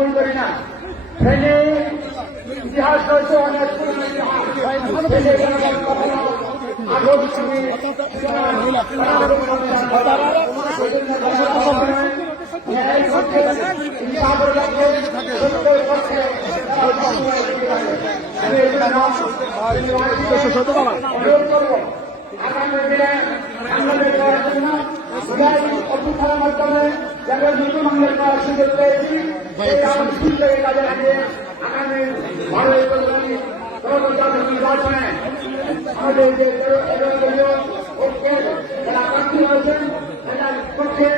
ভুল করি না। ফেনে ইতিহাস রয়েছে অনেক অনুরোধ করব আগামী দিনে বাংলাদেশ করার জন্য অভ্যুত্থানের মাধ্যমে যারা নতুন করার সুযোগ পেয়েছি আমাদের কাজে লাগিয়ে আগামী ভারতের প্রধানী গণতন্ত্র নির্বাচনে আমাদের যে যারা পক্ষে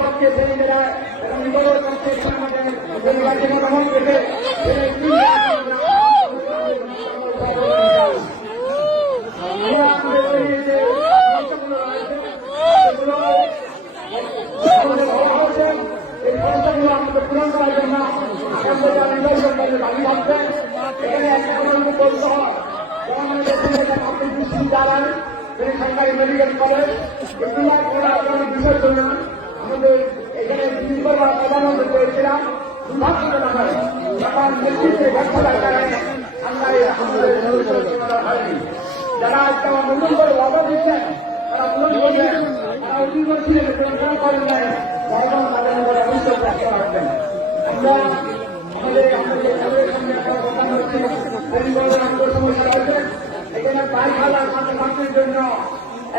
পক্ষে ছেলেমেয়েরা এবং নিজেদের পক্ষে এই পয়সাগুলো আমাদের পূরণ করার জন্য আমাদের যারা নির্বাচন দাবি থাকবেন এখানে একটা কথা বলতে হয় আপনি তিনি সরকারি মেডিকেল কলেজ এগুলো কোনো বিষয় জন্য আমাদের এখানে প্রধানমন্ত্রী করেছিলাম যারা আজকে আমার নতুন করে ওয়াদা দিচ্ছেন তারা পূরণ করছেন তারা অতীত ছিলেন পূরণ করেন নাই তাদের অভিযোগ রাখতে পারবেন আমরা আমাদের আমাদের আমাদের সামনে একটা কথা হচ্ছে পরিবহন আমাদের সমস্যা রয়েছে এখানে বাইশ হাজার ছাত্র ছাত্রীর জন্য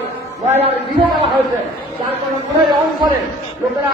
আপনার মহিলার দেওয়া হয়েছে। তার কোনো অংশ লোকেরা